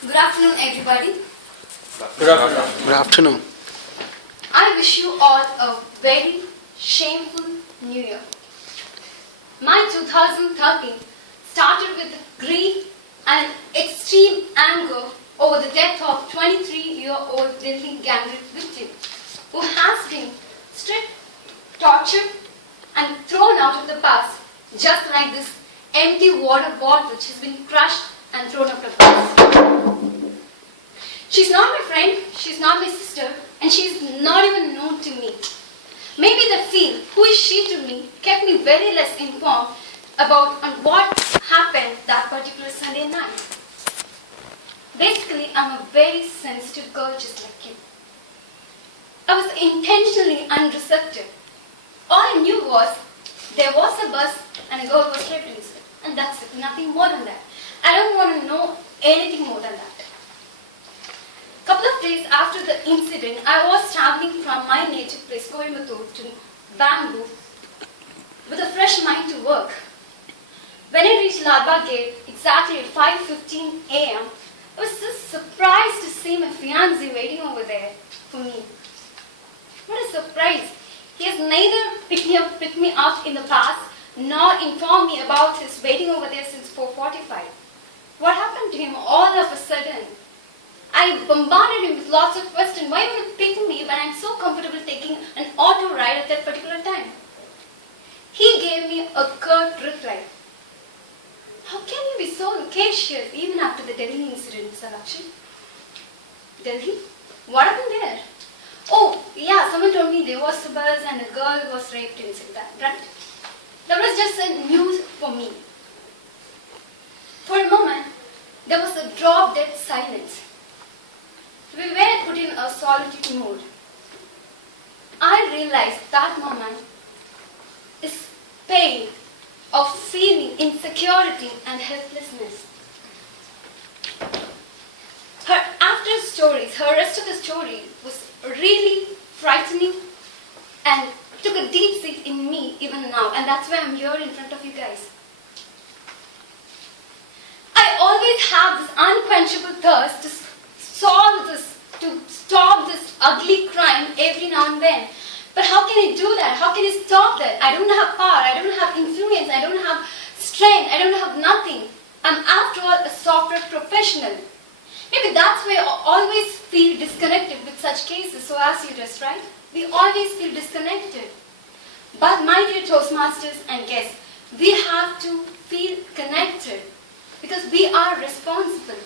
Good afternoon, everybody. Good afternoon. Good afternoon. I wish you all a very shameful New Year. My 2013 started with grief and extreme anger over the death of 23-year-old Delhi gang rape victim who has been stripped, tortured and thrown out of the bus just like this empty water bottle which has been crushed and thrown out of the bus. She's not my friend, she's not my sister, and she's not even known to me. Maybe the feel, who is she to me, kept me very less informed about what happened that particular Sunday night. Basically, I'm a very sensitive girl just like you. I was intentionally unreceptive. All I knew was there was a bus and a girl was raped inside. And that's it, nothing more than that. I don't want to know anything more than that. Couple of days after the incident, I was traveling from my native place, Coimbatore, to Bangalore with a fresh mind to work. When I reached Lalbagh Gate, exactly at 5:15 a.m., I was just surprised to see my fiancé waiting over there for me. What a surprise! He has neither picked me up in the past, nor informed me about his waiting over there since 4:45. What happened to him all of a sudden? I bombarded him with lots of questions. Why would he pick me when I'm so comfortable taking an auto ride at that particular time? He gave me a curt reply. How can you be so loquacious even after the Delhi incident, Visalakshi? Delhi? What happened there? Oh, yeah, someone told me there was a bus and a girl was raped inside that, right? That was just a news for me. For a moment, there was a drop-dead silence. We were put in a solitude mode. I realized that moment is pain of feeling insecurity and helplessness. Her rest of the story was really frightening and took a deep seat in me even now, and that's why I'm here in front of you guys. I always have this unquenchable thirst to stop this ugly crime every now and then. But how can I do that? How can I stop that? I don't have power, I don't have influence, I don't have strength, I don't have nothing. I'm after all a software professional. Maybe that's why I always feel disconnected with such cases, so as you just, right? We always feel disconnected. But my dear Toastmasters and guests, we have to feel connected because we are responsible.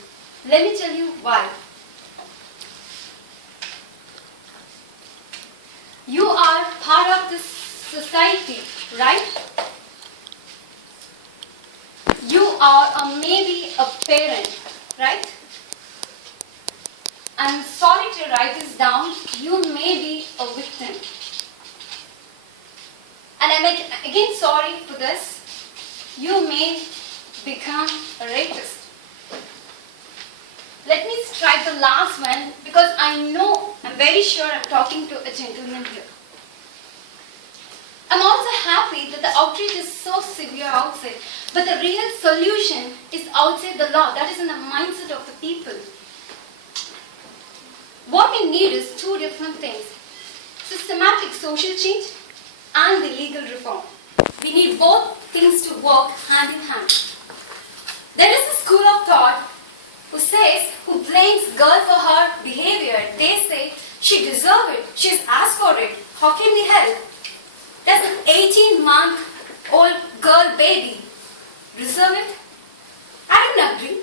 Let me tell you why. You are part of this society, right? You are maybe a parent, right? I'm sorry to write this down. You may be a victim. And I'm again sorry for this. You may become a rapist. Let me strike the last one because I'm very sure I'm talking to a gentleman here. I'm also happy that the outrage is so severe outside, but the real solution is outside the law. That is in the mindset of the people. What we need is two different things: systematic social change and the legal reform. We need both things to work hand in hand. There is a school of thought who blames girl for her behavior. They say she deserved it, she's asked for it, how can we help? Does an 18-month-old girl baby deserve it? I don't agree.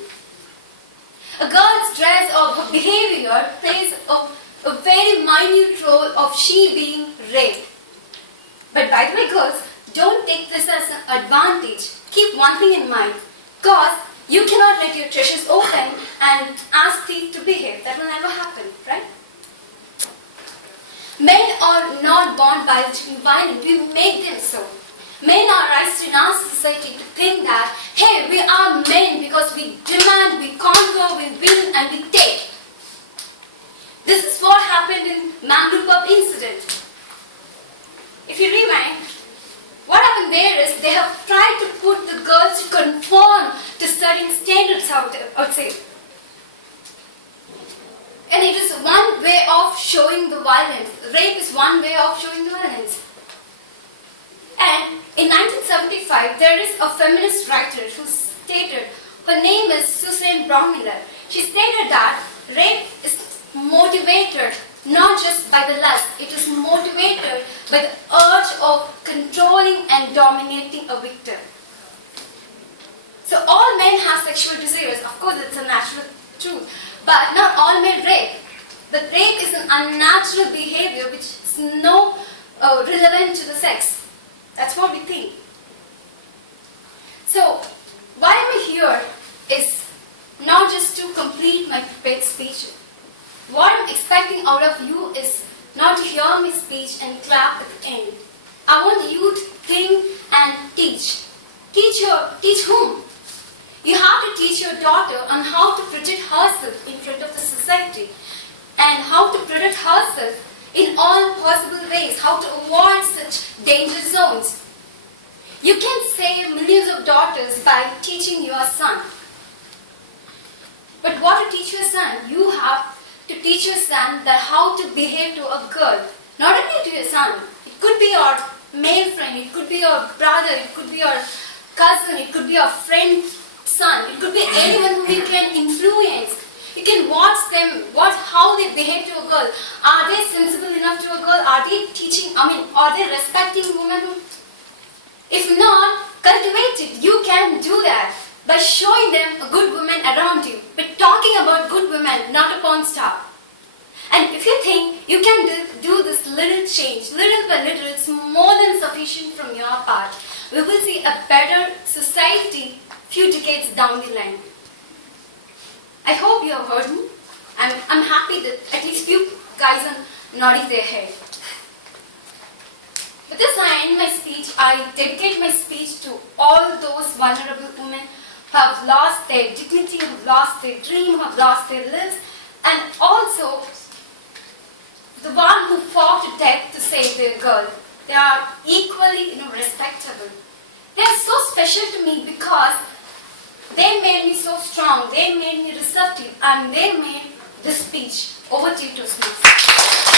A girl's dress or her behavior plays a very minute role of she being raped. But by the way, girls, don't take this as an advantage. Keep one thing in mind, because you cannot let your treasures open and ask thieves to behave. That will never happen, right? Men are not born biologically violent. We make them so. Men are raised in our society to think that, hey, we are men because we demand, we conquer, we win and we take. This is what happened in Mangalore pub incident. If you rewind, what happened there is they have tried to put the girls to conform to certain standards outside. And it is one way of showing the violence. Rape is one way of showing the violence. And in 1975, there is a feminist writer who stated, her name is Susan Brown-Miller. She stated that rape is motivated not just by the lust, it is motivated by the urge of controlling and dominating a victim. So all men have sexual desires. Of course, it's a natural truth. But not all men rape. But rape is an unnatural behavior which is no relevant to the sex. That's what we think. So, why am I here is not just to complete my prepared speech. What I'm expecting out of you is not to hear my speech and clap at the end. I want you to think and teach. Teach whom? You have to teach your daughter on how to protect herself in front of the society and how to protect herself in all possible ways, how to avoid such danger zones. You can save millions of daughters by teaching your son. But what to teach your son? You have to teach your son that how to behave to a girl. Not only to your son. It could be your male friend, it could be your brother, it could be your cousin, it could be your friend's son, it could be anyone whom you can influence. You can watch them, watch how they behave to a girl. Are they sensible enough to a girl? Are they are they respecting womanhood? If not, cultivate it. You can do that by showing them a good woman around you. But talking about good women, not a porn star. And if you think you can do this little change, little by little, it's more than sufficient from your part. We will see a better society few decades down the line. I hope you have heard me. I'm happy that at least few guys are nodding their head. With this, I end my speech. I dedicate my speech to all those vulnerable women who have lost their dignity, who have lost their dream, who have lost their lives, and also the one who fought to death to save their girl. They are equally respectable. They are so special to me because they made me so strong, they made me receptive, and they made this speech. Over to you, Toastmasters.